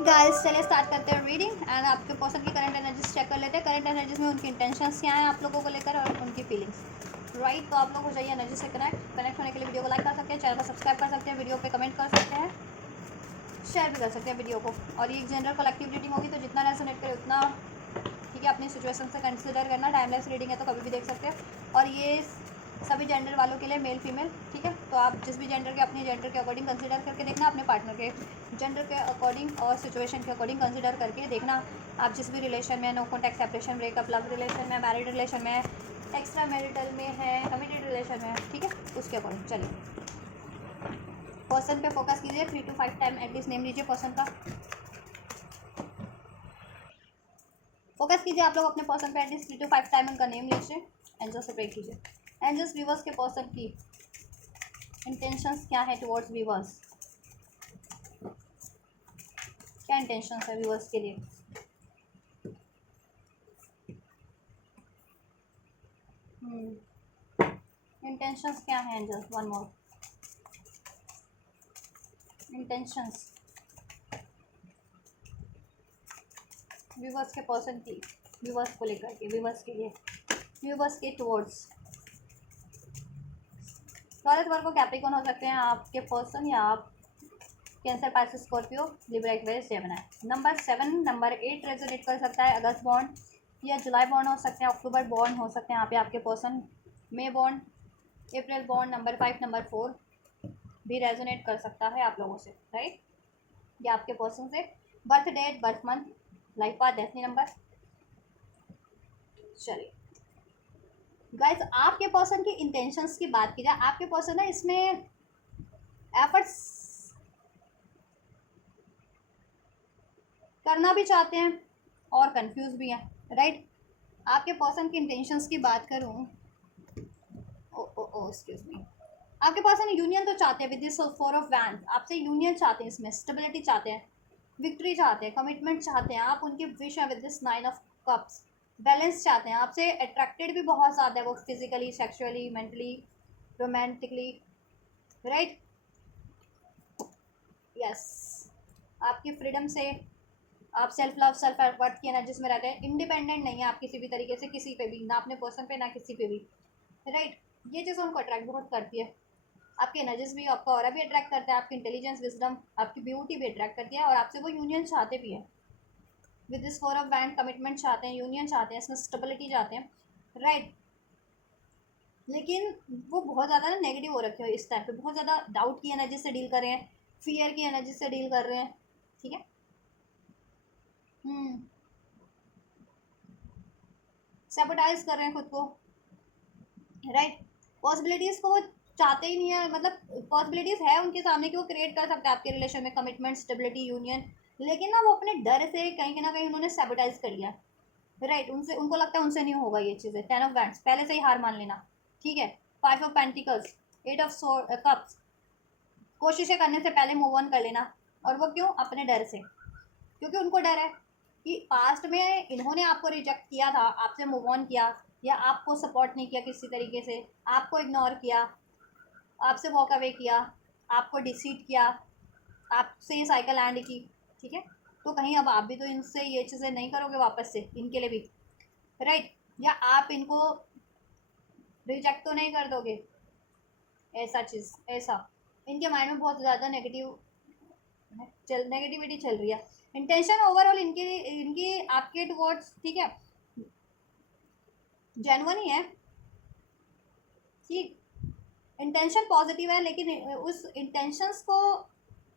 Guys चलिए start करते हैं रीडिंग एंड आपके पर्सन की करंट एनर्जीज चेक कर लेते हैं। करंट एनर्जीज में उनकी इंटेंशंस क्या हैं आप लोगों को लेकर और उनकी फीलिंग्स राइट। तो आप लोग हो जाइए एनर्जी से कनेक्ट होने के लिए वीडियो को लाइक कर सकते हैं, चैनल को सब्सक्राइब कर सकते हैं, वीडियो पे कमेंट कर सकते हैं, शेयर भी कर सकते हैं वीडियो को। और ये एक जनरल कलेक्टिव रीडिंग होगी तो जितना रेजोनेट करे उतना ठीक है अपनी सिचुएशन से कंसिडर करना। टाइमलेस रीडिंग है तो कभी भी देख सकते हैं। और ये सभी जेंडर वालों के लिए मेल फीमेल ठीक है। तो आप जिस भी जेंडर के अपने जेंडर के अकॉर्डिंग कंसिडर करके देखना, अपने पार्टनर के जेंडर के अकॉर्डिंग और सिचुएशन के अकॉर्डिंग कंसिडर करके देखना। आप जिस भी रिलेशन में, no contact, separation, breakup, love relation में, मैरिड रिलेशन में, एक्स्ट्रा मैरिटल में है, कमिटेड रिलेशन में ठीक है, उसके अकॉर्डिंग चलिए पर्सन पे फोकस कीजिए। 3 to 5 टाइम एटलीस्ट नेम लीजिए पर्सन का। फोकस कीजिए आप लोग अपने पर्सन पे एटलीस्ट 3 to 5 टाइम उनका नेम लीजिए। एंजल से प्रे कीजिए। एंजल्स व्यूवर्स के पर्सन की इंटेंशंस क्या है टुवर्ड्स व्यूवर्स, क्या इंटेंशंस है व्यूवर्स के लिए। इंटेंशंस क्या है angels, one more intentions viewers के पर्सन की, व्यूवर्स को लेकर के, व्यूवर्स के लिए, व्यूवर्स के टुवर्ड्स। टॉरस, वर्गो, कैप्रिकॉर्न हो सकते हैं आपके पर्सन या आप cancer, Pisces, Scorpio, Libra, Aquarius, Gemini. Number 7 number 8 resonate कर सकता है। अगस्त बॉन्ड या जुलाई बॉन्ड हो सकते हैं, अक्टूबर बॉन्ड हो सकते हैं यहाँ पे आपके पर्सन, मई बॉन्ड, अप्रैल बॉन्ड, नंबर 5 नंबर 4 भी रेजोनेट कर सकता है आप लोगों से राइट, या आपके पर्सन से। Birth date, birth month, life path, destiny number. चलिए गाइस आपके पर्सन की इंटेंशंस की बात की जाए, आपके पर्सन है इसमें एफर्ट्स करना भी चाहते हैं और कंफ्यूज भी हैं राइट। आपके पर्सन की इंटेंशंस की बात करूं, ओ ओ ओ एक्सक्यूज मी, आपके पर्सन यूनियन तो चाहते हैं विद दिस 4 ऑफ वैंड, आपसे यूनियन चाहते हैं, इसमें स्टेबिलिटी चाहते हैं, विक्ट्री चाहते हैं, कमिटमेंट चाहते हैं, आप उनकी विश है with this 9 of cups. Balance चाहते हैं, आपसे अट्रैक्टेड भी बहुत ज़्यादा है वो, physically, sexually, mentally, romantically right. Yes आपकी फ्रीडम से, आप सेल्फ लव, सेल्फ वर्थ की एनर्जीज में रहते हैं, इंडिपेंडेंट नहीं है आप किसी भी तरीके से, किसी पे भी ना, अपने पर्सन पे ना किसी पे भी राइट। ये चीज़ उनको अट्रैक्ट बहुत करती है, आपकी एनर्जीज भी, आपका ऑरा भी अट्रैक्ट करता है, आपकी इंटेलिजेंस, विजडम, आपकी ब्यूटी भी अट्रैक्ट करती है, और आपसे वो यूनियन चाहते भी है with this 4 of wand. Commitment चाहते हैं, यूनियन चाहते हैं, इसमें स्टेबिलिटी चाहते हैं राइट। लेकिन वो बहुत ज़्यादा ना नेगेटिव हो रखे हो इस टाइम पे, बहुत ज़्यादा डाउट की एनर्जी से डील कर रहे हैं, फियर की एनर्जी से डील कर रहे हैं ठीक है। सैबोटाइज कर रहे हैं खुद को राइट। पॉसिबिलिटीज़ को वो चाहते ही नहीं है, मतलब पॉसिबिलिटीज़ है उनके सामने कि वो क्रिएट कर सकते हैं आपके रिलेशन में कमिटमेंट, स्टेबिलिटी, यूनियन, लेकिन ना वो अपने डर से कहीं ना कहीं उन्होंने सैबोटाइज कर लिया राइट। उनसे, उनको लगता है उनसे नहीं होगा ये चीज़ें। 10 ऑफ वैंड्स, पहले से ही हार मान लेना ठीक है। 5 ऑफ पेंटिकल्स, 8 ऑफ कप्स, कोशिशें करने से पहले मूव ऑन कर लेना। और वो क्यों, अपने डर से, क्योंकि उनको डर है कि पास्ट में इन्होंने आपको रिजेक्ट किया था, आपसे मूव ऑन किया, या आपको सपोर्ट नहीं किया किसी तरीके से, आपको इग्नोर किया, आपसे वॉक अवे किया, आपको डिसीट किया, आपसे ये साइकिल एंड की ठीक है। तो कहीं अब आप भी तो इनसे ये चीज़ें नहीं करोगे वापस से इनके लिए भी राइट, या आप इनको रिजेक्ट तो नहीं कर दोगे, ऐसा चीज़, ऐसा इनके माइंड में बहुत ज़्यादा नेगेटिविटी चल रही है। इंटेंशन ओवरऑल इनकी इनकी आपके टुवर्ड्स ठीक है जेन्युइन ही है ठीक, इंटेंशन पॉजिटिव है, लेकिन उस इंटेंशंस को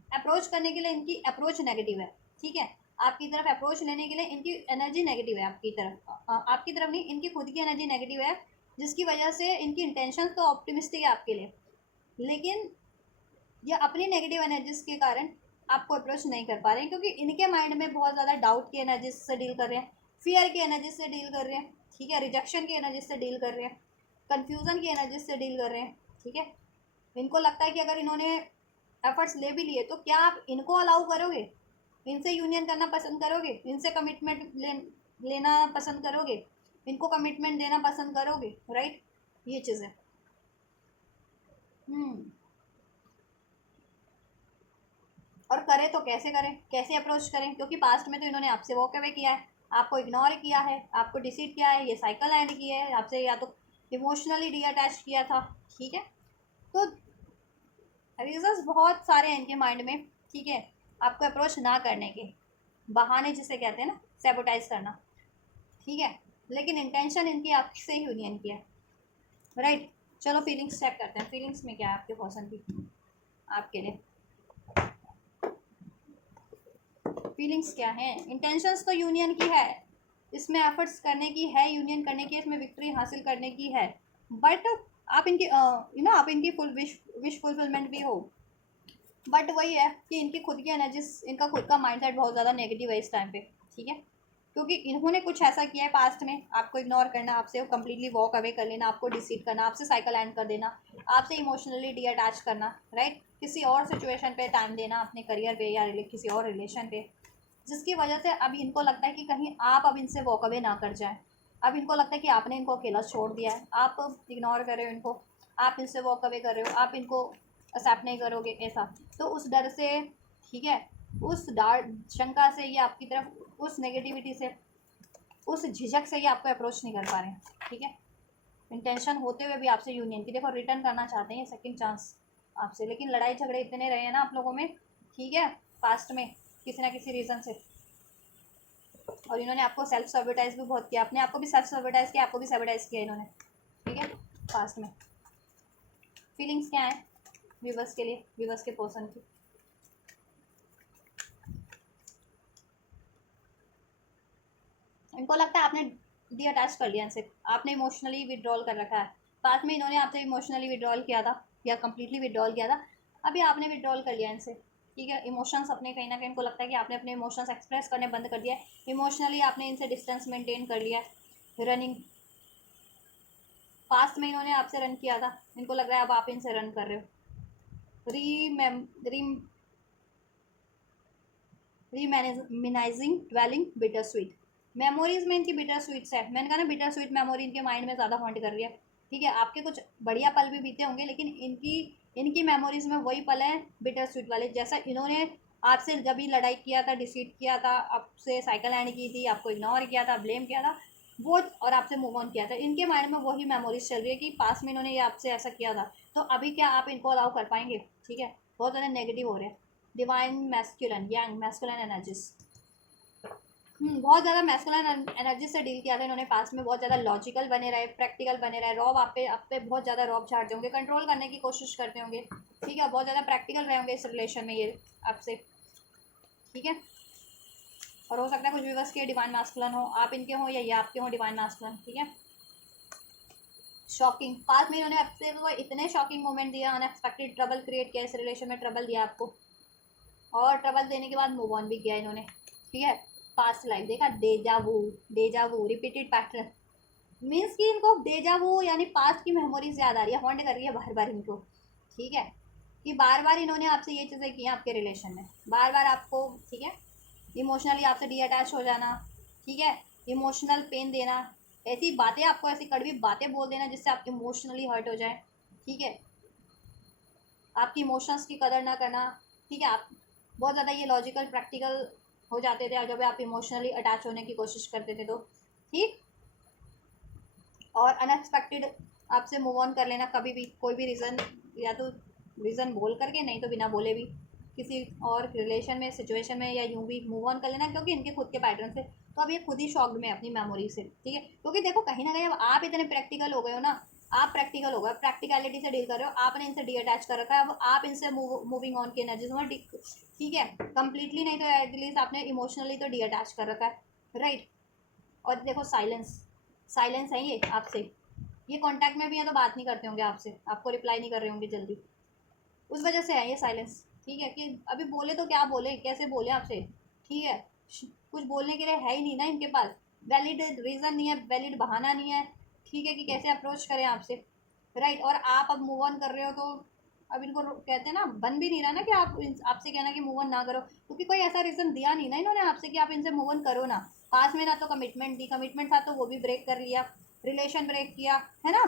अप्रोच करने के लिए इनकी अप्रोच नेगेटिव है ठीक है। आपकी तरफ अप्रोच लेने के लिए इनकी एनर्जी नेगेटिव है, आपकी तरफ आपकी तरफ नहीं, इनकी खुद की एनर्जी नेगेटिव है, जिसकी वजह से इनकी इंटेंशन तो ऑप्टिमिस्टिक है आपके लिए, लेकिन ये अपनी नेगेटिव एनर्जीज के कारण आपको अप्रोच नहीं कर पा रहे हैं, क्योंकि इनके माइंड में बहुत ज़्यादा डाउट की एनर्जीज से डील कर रहे हैं, फियर की एनर्जी से डील कर रहे हैं ठीक है, रिजेक्शन की एनर्जी से डील कर रहे हैं, कन्फ्यूज़न की एनर्जी से डील कर रहे हैं ठीक है। इनको लगता है कि अगर इन्होंने एफर्ट्स ले भी लिए तो क्या आप इनको अलाउ करोगे, इनसे यूनियन करना पसंद करोगे, इनसे कमिटमेंट लेना पसंद करोगे, इनको कमिटमेंट देना पसंद करोगे राइट। ये चीज़ है। और करें तो कैसे करें, कैसे अप्रोच करें, क्योंकि पास्ट में तो इन्होंने आपसे वॉक अवे किया है, आपको इग्नोर किया है, आपको डिसीट किया है, ये साइकिल एंड किया है आपसे, या तो इमोशनली डी अटैच किया था। ठीक है, तो रीजंस बहुत सारे हैं इनके माइंड में। ठीक है, आपको अप्रोच ना करने के बहाने जिसे कहते हैं ना, सैबोटाइज करना। ठीक है, लेकिन इंटेंशन इनकी आपसे ही यूनियन की है। राइट, चलो फीलिंग्स चेक करते हैं, फीलिंग्स में क्या है आपके पर्सन की आपके लिए। फीलिंग्स क्या है, इंटेंशंस तो यूनियन की है, इसमें एफर्ट्स करने की है, यूनियन करने की, इसमें विक्ट्री हासिल करने की है, बट आप इनकी आप इनकी फुल विश फुलफिलमेंट भी हो, बट वही है कि इनकी खुद की एनर्जीज, इनका खुद का माइंडसेट बहुत ज़्यादा नेगेटिव है इस टाइम पे। ठीक है, क्योंकि इन्होंने कुछ ऐसा किया है पास्ट में, आपको इग्नोर करना, आपसे कंप्लीटली वॉक अवे कर लेना, आपको डिसीट करना, आपसे साइकिल एंड कर देना, आपसे इमोशनली डी अटैच करना। राइट, किसी और सिचुएशन पे टाइम देना, अपने करियर पे या किसी और रिलेशन पे, जिसकी वजह से अभी इनको लगता है कि कहीं आप अब इनसे वॉक अवे ना कर जाएं। अब इनको लगता है कि आपने इनको अकेला छोड़ दिया है, आप इग्नोर कर रहे हो इनको, आप इनसे वॉक अवे कर रहे हो, आप इनको एक्सेप्ट नहीं करोगे ऐसा। तो उस डर से, ठीक है, उस डार शंका से, ये आपकी तरफ उस नेगेटिविटी से, उस झिझक से ये आपको अप्रोच नहीं कर पा रहे हैं। ठीक है, इंटेंशन होते हुए भी आपसे यूनियन की, देखो रिटर्न करना चाहते हैं सेकंड चांस आपसे, लेकिन लड़ाई झगड़े इतने रहे हैं ना आप लोगों में। ठीक है, पास्ट में किसी ना किसी रीज़न से, और इन्होंने आपको सेल्फ सर्विटाइज भी बहुत किया, अपने आपको भी सेल्फ सर्विटाइज किया, आपको भी सर्विटाइज किया इन्होंने। ठीक है, पास्ट में फीलिंग्स क्या है व्यूवर्स के लिए, व्यूवर्स के पर्सन की। इनको लगता है आपने डी अटैच कर लिया इनसे, आपने इमोशनली विड्रॉल कर रखा है। पास्ट में इन्होंने आपसे इमोशनली विड्रॉल किया था या कम्प्लीटली विड्रॉल किया था, अभी आपने विड्रॉल कर लिया इनसे। ठीक है, इमोशंस अपने कहीं ना कहीं इनको लगता है कि आपने अपने इमोशंस एक्सप्रेस करने बंद कर दिया है, इमोशनली आपने इनसे डिस्टेंस मेंटेन कर लिया है। रनिंग, पास्ट में इन्होंने आपसे रन किया था, इनको लग रहा है अब आप इनसे रन कर रहे हो। रीमैनाइजिंग ड्वेलिंग बिटर स्वीट, मेमोरीज में इनकी बिटर स्वीट्स है। मैंने कहा ना, बिटर स्वीट मेमोरी इनके माइंड में ज़्यादा हॉन्ट कर रही है। ठीक है, आपके कुछ बढ़िया पल भी बीते होंगे, लेकिन इनकी इनकी मेमोरीज में वही पल हैं बिटर स्वीट वाले, जैसा इन्होंने आपसे जब भी लड़ाई किया था, डिसीट किया था, आपसे साइकिल हैंड की थी, आपको इग्नोर किया था, ब्लेम किया था वो, और आपसे मूव ऑन किया था। इनके माइंड में वही मेमोरीज चल रही है कि पास में इन्होंने ये आपसे ऐसा किया था, तो अभी क्या आप इनको अलाउ कर पाएंगे। ठीक है, बहुत ज़्यादा नेगेटिव हो रहे हैं। Divine masculine, young masculine energies, बहुत ज़्यादा मैस्कुलिन एनर्जी से डील किया था इन्होंने पास्ट में, बहुत ज़्यादा लॉजिकल बने रहे, प्रैक्टिकल बने रहे, रॉब आप पे बहुत ज़्यादा रॉब झाड़ते होंगे, कंट्रोल करने की कोशिश करते होंगे। ठीक है, बहुत ज़्यादा प्रैक्टिकल रहे होंगे इस रिलेशन में ये आपसे। ठीक है, और हो सकता है कुछ व्यूअर्स के डिवाइन मैस्कुलिन हो, आप इनके हो या ये आपके हो डिवाइन मैस्कुलिन। ठीक है, शॉकिंग, पास्ट में इन्होंने आपसे वो इतने शॉकिंग मोमेंट दिया, अनएक्सपेक्टेड ट्रबल क्रिएट किया इस रिलेशन में, ट्रबल दिया आपको, और ट्रबल देने के बाद मूव ऑन भी किया इन्होंने। ठीक है, पास्ट लाइफ देखा, डेजा वू रिपीटेड पैटर्न, मीन्स कि इनको डेजा वू यानी पास्ट की मेमोरीज याद आ रही है, हॉन्ट कर रही है बार बार इनको। ठीक है, कि बार बार इन्होंने आपसे ये चीज़ें की हैं आपके रिलेशन में, बार बार आपको, ठीक है, इमोशनली आपसे डी अटैच हो जाना। ठीक है, इमोशनल पेन देना, ऐसी बातें आपको, ऐसी कड़वी बातें बोल देना जिससे आप इमोशनली हर्ट हो जाए। ठीक है, आपकी इमोशंस की कदर ना करना। ठीक है, आप बहुत ज़्यादा ये लॉजिकल प्रैक्टिकल हो जाते थे, और जब आप इमोशनली अटैच होने की कोशिश करते थे तो, ठीक, और अनएक्सपेक्टेड आपसे मूव ऑन कर लेना कभी भी, कोई भी रीज़न, या तो रीज़न बोल करके, नहीं तो बिना बोले भी किसी और रिलेशन में, सिचुएशन में, या यूं भी मूव ऑन कर लेना, क्योंकि इनके खुद के पैटर्न से। तो अब ये खुद ही शॉक्ड में अपनी मेमोरी से। ठीक है, क्योंकि देखो कहीं ना कहीं अब आप इतने प्रैक्टिकल हो गए हो ना, आप प्रैक्टिकल हो गए, प्रैक्टिकलिटी से डील कर रहे हो, आपने इनसे डी अटैच कर रखा है, अब आप इनसे मूविंग ऑन की एनर्जीज में। ठीक है, कंप्लीटली नहीं तो एटलीस्ट आपने इमोशनली तो डी अटैच कर रखा है। राइट, और देखो साइलेंस, साइलेंस है ये आपसे, ये कांटेक्ट में भी है तो बात नहीं करते होंगे आपसे, आपको रिप्लाई नहीं कर रहे होंगे जल्दी, उस वजह से है ये साइलेंस। ठीक है, कि अभी बोले तो क्या बोले, कैसे बोले आपसे। ठीक है, कुछ बोलने के लिए है ही नहीं ना इनके पास, वैलिड रीज़न नहीं है, वैलिड बहाना नहीं है। ठीक है, कि कैसे अप्रोच करें आपसे। राइट, और आप अब मूव ऑन कर रहे हो तो अब इनको कहते हैं ना, बन भी नहीं रहा ना कि आप आपसे कहना कि मूव ऑन ना करो, क्योंकि कोई ऐसा रीज़न दिया नहीं ना इन्होंने आपसे कि आप इनसे मूव ऑन करो ना। पास में ना तो कमिटमेंट दी, कमिटमेंट था तो वो भी ब्रेक कर लिया, रिलेशन ब्रेक किया है ना।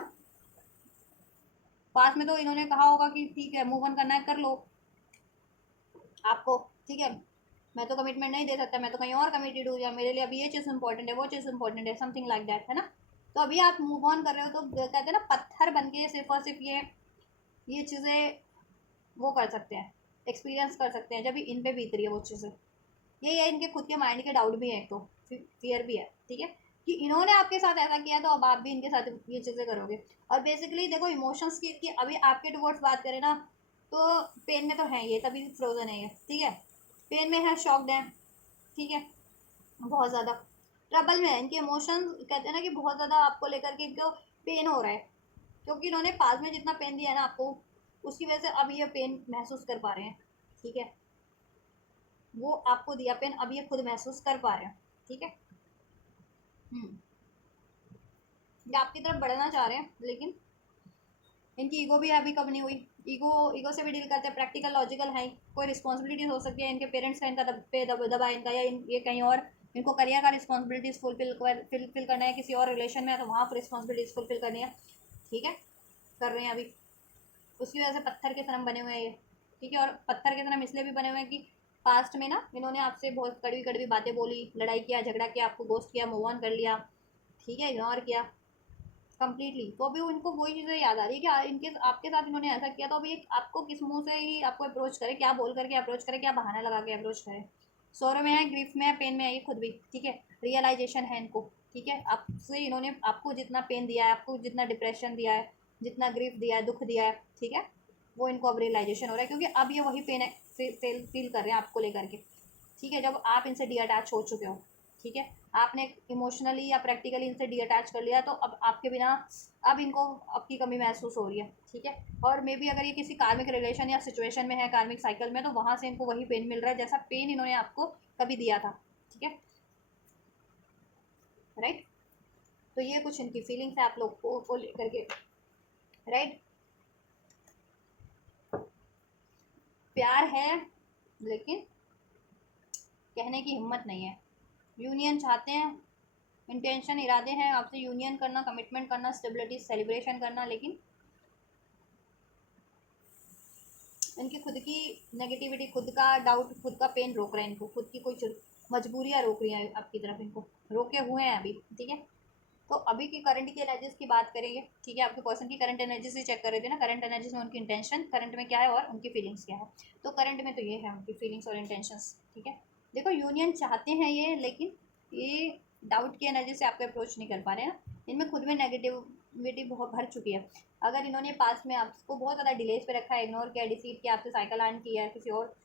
पास में तो इन्होंने कहा होगा कि ठीक है मूव ऑन करना है कर लो, आपको ठीक है, मैं तो कमिटमेंट नहीं दे सकता, मैं तो कहीं और कमिटेड हूँ, या मेरे लिए अभी ये चीज़ इंपॉर्टेंट है, वो चीज़ इंपॉर्टेंट है, समथिंग लाइक दैट, है ना। तो अभी आप मूव ऑन कर रहे हो, तो कहते हैं ना पत्थर बन के सिर्फ और सिर्फ ये चीज़ें वो कर सकते हैं, एक्सपीरियंस कर सकते हैं जब इन पे बीत रही है वो चीज़ें। ये है, इनके खुद के माइंड के डाउट भी है, एक तो फियर भी है, ठीक है, कि इन्होंने आपके साथ ऐसा किया तो अब आप भी इनके साथ ये चीज़ें करोगे। और बेसिकली देखो इमोशंस की अभी आपके टुवर्ड्स बात करें ना, तो पेन में तो है ये, तभी फ्रोजन है ये, ठीक है, पेन में है, शॉक्ड है, ठीक है, बहुत ज़्यादा ट्रबल में है, इनके इमोशन कहते हैं ना कि बहुत ज़्यादा आपको लेकर के इनको पेन हो रहा है, क्योंकि इन्होंने पास में जितना पेन दिया है ना आपको, उसकी वजह से अब ये पेन महसूस कर पा रहे हैं, ठीक है, वो आपको दिया पेन, अब ये खुद महसूस कर पा रहे हैं, ठीक है। ये आपकी तरफ बढ़ना चाह रहे हैं, लेकिन इनकी ईगो भी अभी कम नहीं हुई, ईगो से भी डील करते हैं, प्रैक्टिकल लॉजिकल है, कोई रिस्पॉन्सिबिलिटीज हो सकती है इनके पेरेंट्स का, इनका दबा इनका, या ये कहीं और इनको करियर का रिस्पॉन्सिबिलिटीज फुलफिल करना है, किसी और रिलेशन में है तो वहाँ पर रिस्पॉन्सिबिलिटीज फुलफिल करनी है, ठीक है, कर रहे हैं अभी, उसकी वजह से पत्थर के सनम बने हुए हैं ये, ठीक है। और पत्थर के सनम इसलिए भी बने हुए हैं कि पास्ट में ना इन्होंने आपसे बहुत कड़वी कड़वी बातें बोली, लड़ाई किया, झगड़ा किया, आपको गोस्ट किया, मूव ऑन कर लिया, ठीक है, इग्नोर किया कम्प्लीटली, तो अभी उनको वही चीज़ें याद आ रही है कि इनके आपके साथ इन्होंने ऐसा किया, तो अभी आपको किस मुंह से ही आपको अप्रोच करे, क्या बोल करके अप्रोच करे, क्या बहाना लगा के अप्रोच करे। सौरव में है, ग्रीफ में है, पेन में है ये खुद भी, ठीक है, रियलाइजेशन है इनको, ठीक है, आपसे इन्होंने आपको जितना पेन दिया है, आपको जितना डिप्रेशन दिया है, जितना ग्रीफ दिया है, दुख दिया है, ठीक है, वो इनको अब रियलाइजेशन हो रहा है, क्योंकि अब ये वही पेन फील कर रहे हैं आपको लेकर के, ठीक है, जब आप इनसे डी अटैच हो चुके हो, ठीक है, आपने इमोशनली या प्रैक्टिकली इनसे डी अटैच कर लिया, तो अब आपके बिना अब इनको आपकी कमी महसूस हो रही है, ठीक है। और मे बी अगर ये किसी कार्मिक रिलेशन या सिचुएशन में है, कार्मिक साइकिल में, तो वहाँ से इनको वही पेन मिल रहा है जैसा पेन इन्होंने आपको कभी दिया था, ठीक है, राइट। तो ये कुछ इनकी फीलिंग्स है आप लोग को लेकर के, राइट। प्यार है, लेकिन कहने की हिम्मत नहीं है, यूनियन चाहते हैं, इंटेंशन इरादे हैं आपसे यूनियन करना, कमिटमेंट करना, स्टेबिलिटी सेलिब्रेशन करना, लेकिन इनकी खुद की नेगेटिविटी, खुद का डाउट, खुद का पेन रोक रहा है इनको, खुद की कोई मजबूरियाँ रोक रही हैं आपकी तरफ, इनको रोके हुए हैं अभी, ठीक है। तो अभी की करंट की एनर्जीज की बात करेंगे, ठीक है, आपके पर्सन की करंट एनर्जी से चेक कर रहे थे ना, करंट एनर्जीज में उनकी इंटेंशन करंट में क्या है और उनकी फीलिंग्स क्या है। तो करंट में तो ये है उनकी फीलिंग्स और इंटेंशंस, ठीक है। देखो यूनियन चाहते हैं ये, लेकिन ये डाउट की एनर्जी से आपको अप्रोच नहीं कर पा रहे हैं, इनमें खुद में नेगेटिविटी बहुत भर चुकी है। अगर इन्होंने पास में आपको बहुत ज़्यादा डिलेज पे रखा है, इग्नोर किया, डिसीव किया, आपसे साइकिल आन किया है, किसी और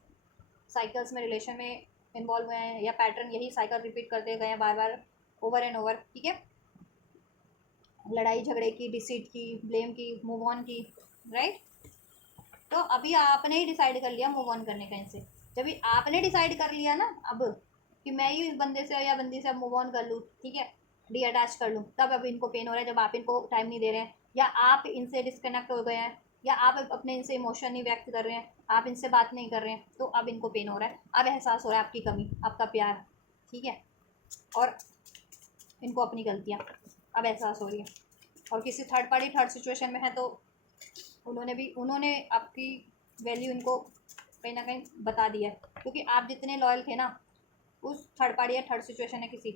साइकिल्स में रिलेशन में इन्वॉल्व हुए हैं, या पैटर्न यही साइकिल रिपीट करते गए हैं बार बार, ओवर एंड ओवर, ठीक है, लड़ाई झगड़े की, डिसीट की, ब्लेम की, मूव ऑन की, राइट। तो अभी आपने ही डिसाइड कर लिया मूव ऑन करने का इनसे, जब भी आपने डिसाइड कर लिया ना अब कि मैं ही इस बंदे से या बंदी से अब मूव ऑन कर लूँ, ठीक है, डी अटैच कर लूँ, तब अब इनको पेन हो रहा है, जब आप इनको टाइम नहीं दे रहे हैं, या आप इनसे डिस्कनेक्ट हो गए हैं, या आप अपने इनसे इमोशन नहीं व्यक्त कर रहे हैं, आप इनसे बात नहीं कर रहे हैं, तो अब इनको पेन हो रहा है, अब एहसास हो रहा है आपकी कमी, आपका प्यार, ठीक है, और इनको अपनी गलतियाँ अब एहसास हो रही है। और किसी थर्ड पार्टी थर्ड सिचुएशन में है, तो उन्होंने आपकी वैल्यू इनको कहीं ना कहीं बता दिया है, क्योंकि आप जितने लॉयल थे ना उस थर्ड पार्टी या थर्ड सिचुएशन है किसी,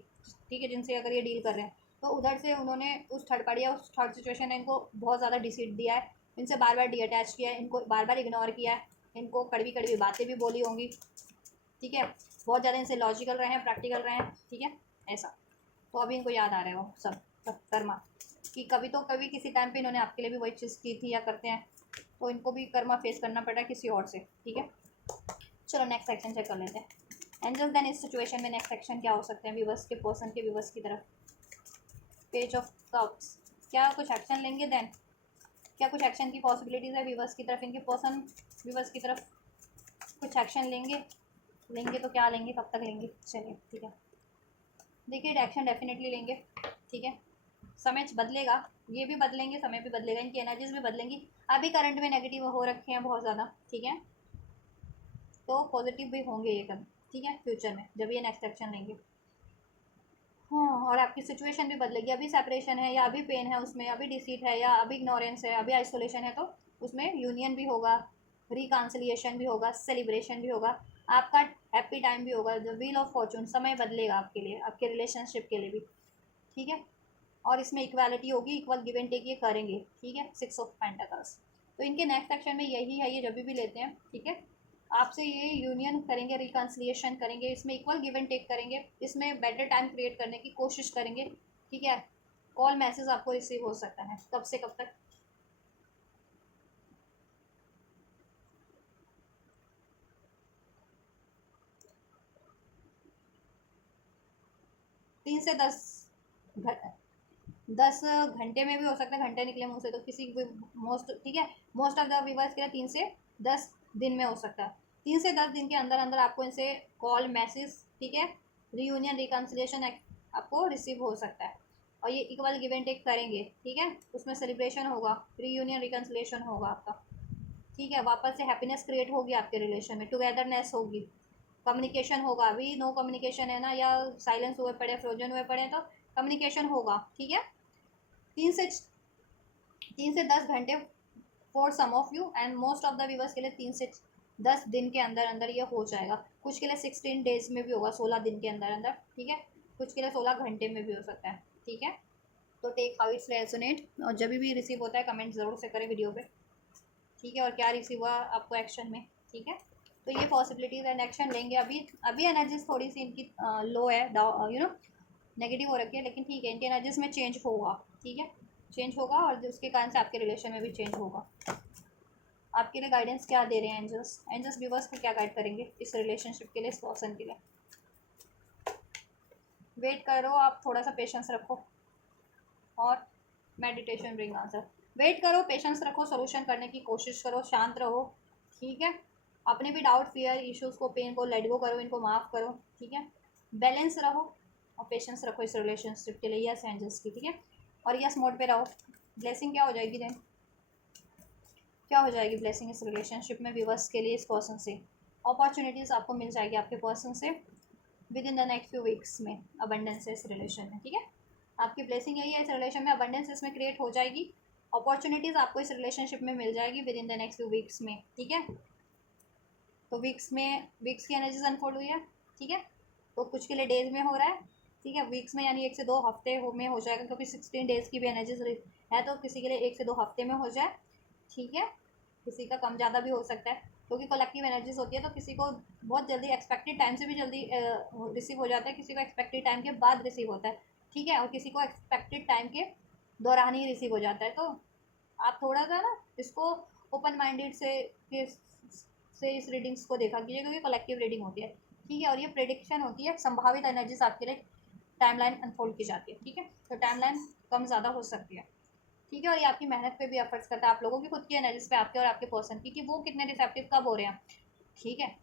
ठीक है, जिनसे अगर ये डील कर रहे हैं, तो उधर से उन्होंने उस थर्ड पार्टी या उस थर्ड सिचुएशन ने इनको बहुत ज़्यादा डिसीट दिया है, इनसे बार बार डी अटैच किया है, इनको बार बार इग्नोर किया है, इनको कड़वी कड़वी बातें भी बोली होंगी, ठीक है, बहुत ज़्यादा इनसे लॉजिकल रहे हैं, प्रैक्टिकल रहे हैं, ठीक है, ऐसा। तो अभी इनको याद आ रहा है वो सब कर्मा, कि कभी तो कभी किसी टाइम पे इन्होंने आपके लिए भी वही चीज़ की थी या करते हैं, तो इनको भी कर्मा फेस करना पड़ा किसी और से, ठीक है। चलो नेक्स्ट सेक्शन चेक कर लेते हैं। एंजल्स देन इस सिचुएशन में नेक्स्ट सेक्शन क्या हो सकते हैं व्यूवर्स के, पर्सन के व्यूवर्स की तरफ। पेज ऑफ कप्स, क्या कुछ एक्शन लेंगे देन, क्या कुछ एक्शन की पॉसिबिलिटीज़ है व्यूवर्स की तरफ, इनके पर्सन व्यूवर्स की तरफ कुछ एक्शन लेंगे तो क्या लेंगे, कब तक लेंगे, चलिए ठीक है, देखिए एक्शन डेफिनेटली लेंगे, ठीक है, समय बदलेगा, ये भी बदलेंगे, समय भी बदलेगा, इनकी एनर्जीज भी बदलेंगी, अभी करंट में नेगेटिव हो रखे हैं बहुत ज़्यादा, ठीक है, तो पॉजिटिव भी होंगे ये कभी, ठीक है, फ्यूचर में जब ये नेक्स्ट एक्शन लेंगे। हाँ, और आपकी सिचुएशन भी बदलेगी, अभी सेपरेशन है या अभी पेन है उसमें, अभी डिसीट है या अभी इग्नोरेंस है, अभी आइसोलेशन है, तो उसमें यूनियन भी होगा, रिकांसिलिएशन भी होगा, सेलिब्रेशन भी होगा, आपका हैप्पी टाइम भी होगा, द व्हील ऑफ फॉर्चून, समय बदलेगा आपके लिए, आपके रिलेशनशिप के लिए भी, ठीक है। और इसमें इक्वालिटी होगी, इक्वल गिव एंड टेक ये करेंगे, ठीक है। 6 ऑफ पेंटाकल्स, तो इनके नेक्स्ट सेक्शन में यही है, ये जब भी लेते हैं, ठीक है। आपसे ये यूनियन करेंगे, रिकन्सिलिएशन करेंगे, इसमें इक्वल गिव एंड टेक करेंगे, इसमें बेटर टाइम क्रिएट करने की कोशिश करेंगे, ठीक है। कॉल मैसेज आपको रिसीव हो सकता है, कब से कब तक? 3 से 10 10 घंटे में भी हो सकता है, घंटे निकले मुँह से तो किसी भी, मोस्ट, ठीक है, मोस्ट ऑफ द व्यूवर्स के लिए 3 से 10 दिन में हो सकता है। 3 से 10 दिन के अंदर अंदर आपको इनसे कॉल मैसेज, ठीक है, रीयूनियन रिकन्सिलिएशन आपको रिसीव हो सकता है। और ये इक्वल गिव एंड टेक करेंगे, ठीक है। उसमें सेलिब्रेशन होगा, रीयूनियन रिकन्सिलिएशन होगा आपका, ठीक है। वापस से हैप्पीनेस क्रिएट होगी आपके रिलेशन में, टुगेदरनेस होगी, कम्युनिकेशन होगा। अभी नो कम्युनिकेशन है ना, या साइलेंस हुए पड़े, फ्रोजन हुए पड़े, तो कम्युनिकेशन होगा, ठीक है। 3 से 10 घंटे for some of you, and most of the viewers के लिए 3 से 10 दिन के अंदर अंदर ये हो जाएगा। कुछ के लिए 16 डेज में भी होगा, 16 दिन के अंदर अंदर, ठीक है। कुछ के लिए 16 घंटे में भी हो सकता है, ठीक है। तो टेक हाउ इट्स रेजोनेट, और जब भी रिसीव होता है कमेंट ज़रूर से करें वीडियो पे, ठीक है। और क्या रिसीव हुआ आपको एक्शन में, ठीक है। तो ये पॉसिबिलिटीज़ एंड एक्शन लेंगे। अभी अभी एनर्जीज थोड़ी सी इनकी लो है, नेगेटिव हो रखी है, लेकिन ठीक है, इनके एनर्जीज में चेंज होगा, ठीक है। चेंज होगा, और उसके कारण से आपके रिलेशन में भी चेंज होगा। आपके लिए गाइडेंस क्या दे रहे हैं एंजल्स? एंजल्स व्यूवर्स को क्या गाइड करेंगे इस रिलेशनशिप के लिए, इस पर्सन के लिए? वेट करो आप, थोड़ा सा पेशेंस रखो, और मेडिटेशन ब्रिंग आंसर। वेट करो, पेशेंस रखो, सोल्यूशन करने की कोशिश करो, शांत रहो, ठीक है। अपने भी डाउट, फियर, इश्यूज़ को, पेन को लेट गो करो, इनको माफ़ करो, ठीक है। बैलेंस रहो और पेशेंस रखो इस रिलेशनशिप के लिए, यस एंजल्स की, ठीक है। और यस मोड पे रहो। ब्लेसिंग क्या हो जाएगी देन? क्या हो जाएगी ब्लेसिंग इस रिलेशनशिप में व्यूवर्स के लिए, इस पर्सन से? अपॉर्चुनिटीज़ आपको मिल जाएगी आपके पर्सन से with in the next few weeks में, अबंडेंस है इस रिलेशन में, ठीक है। आपकी ब्लेसिंग यही है, इस रिलेशन में अबंडेंस इसमें क्रिएट हो जाएगी। अपॉर्चुनिटीज़ आपको इस रिलेशनशिप में मिल जाएगी with in the next few weeks में, ठीक है। तो वीक्स की एनर्जीज अनफोल्ड हुई है, ठीक है। तो कुछ के लिए डेज में हो रहा है, ठीक है। वीक्स में यानी 1 से 2 हफ्ते में हो जाएगा, क्योंकि 16 डेज की भी एनर्जीज है, तो किसी के लिए 1 से 2 हफ्ते में हो जाए, ठीक है। किसी का कम ज़्यादा भी हो सकता है, क्योंकि कलेक्टिव एनर्जीज होती है, तो किसी को बहुत जल्दी एक्सपेक्टेड टाइम से भी जल्दी रिसीव हो जाता है, किसी को एक्सपेक्टेड टाइम के बाद रिसीव होता है, ठीक है। और किसी को एक्सपेक्टेड टाइम के दौरान ही रिसीव हो जाता है। तो आप थोड़ा सा ना इसको ओपन माइंडेड से इस रीडिंग्स को देखा कीजिए, क्योंकि कलेक्टिव रीडिंग होती है, ठीक है। और ये प्रेडिक्शन होती है, संभावित एनर्जीज आपके लिए टाइमलाइन अनफोल्ड की जाती है, ठीक है। तो टाइमलाइन कम ज़्यादा हो सकती है, ठीक है। और ये आपकी मेहनत पे भी एफर्ट्स करता है, आप लोगों की खुद की एनर्जीज पे, आपके और आपके पर्सन की, कि वो कितने रिसेप्टिव कब हो रहे हैं, ठीक है।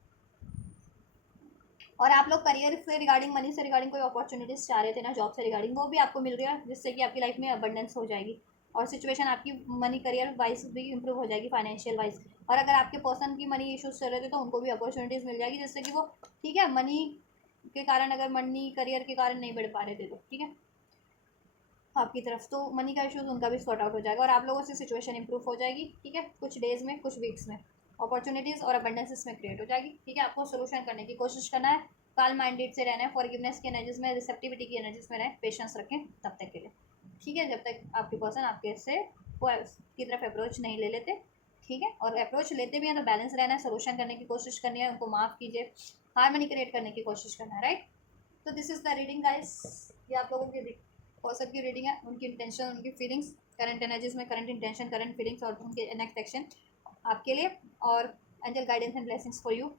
और आप लोग करियर से रिगार्डिंग, मनी से रिगार्डिंग कोई अपॉर्चुनिटीज़ चाह रहे थे ना, जॉब से रिगार्डिंग, वो भी आपको मिल रही है, जिससे कि आपकी लाइफ में अबंडेंस हो जाएगी, और सिचुएशन आपकी मनी करियर वाइज भी इंप्रूव हो जाएगी, फाइनेंशियल वाइज। और अगर आपके पर्सन की मनी इश्यूज चल रहे थे, तो उनको भी अपॉर्चुनिटीज़ मिल जाएगी, जिससे कि वो, ठीक है, मनी के कारण, अगर मनी करियर के कारण नहीं बढ़ पा रहे थे तो, ठीक है, आपकी तरफ, तो मनी का इश्यूज उनका भी सॉर्ट आउट हो जाएगा, और आप लोगों से सिचुएशन इंप्रूव हो जाएगी, ठीक है। कुछ डेज में, कुछ वीक्स में अपॉर्चुनिटीज़ और अबंडेंस इसमें क्रिएट हो जाएगी, ठीक है। आपको सोल्यूशन करने की कोशिश करना है, काल माइंडेड से रहना है, फॉरगिवनेस की एनर्जीज में, रिसेप्टिविटी की एनर्जीज में रहें, पेशेंस रखें तब तक के लिए, ठीक है। जब तक आपके पर्सन आपके से की तरफ अप्रोच नहीं ले लेते, ठीक है। और अप्रोच लेते भी हैं तो बैलेंस रहना है, सोल्यूशन करने की कोशिश करनी है, उनको माफ़ कीजिए, हारमनी क्रिएट करने की कोशिश करना है, राइट। तो this is the reading guys, ये आप लोगों की पर्सन की रीडिंग है, उनकी इंटेंशन, उनकी फीलिंग्स, करंट एनर्जीज में करंट इंटेंशन, करंट फीलिंग्स, और उनके नेक्स्ट एक्शन आपके लिए, और angel guidance and blessings for you.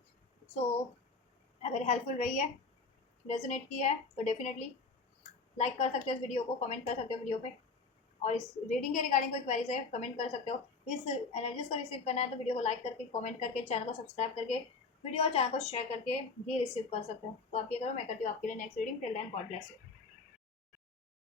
So अगर हेल्पफुल रही है, रेजोनेट की है, तो डेफिनेटली लाइक कर सकते हो इस वीडियो को, कमेंट कर सकते हो वीडियो पे, और इस रीडिंग के रिगार्डिंग कोई क्वेरीज है कमेंट कर सकते हो। इस एनर्जीज को रिसीव करना है तो वीडियो को लाइक करके, कमेंट करके, चैनल को सब्सक्राइब करके, वीडियो और चैनल को शेयर करके भी रिसीव कर सकते हो। तो आप ये करो, मैं करती हूँ आपके लिए next reading. Till then, God bless you.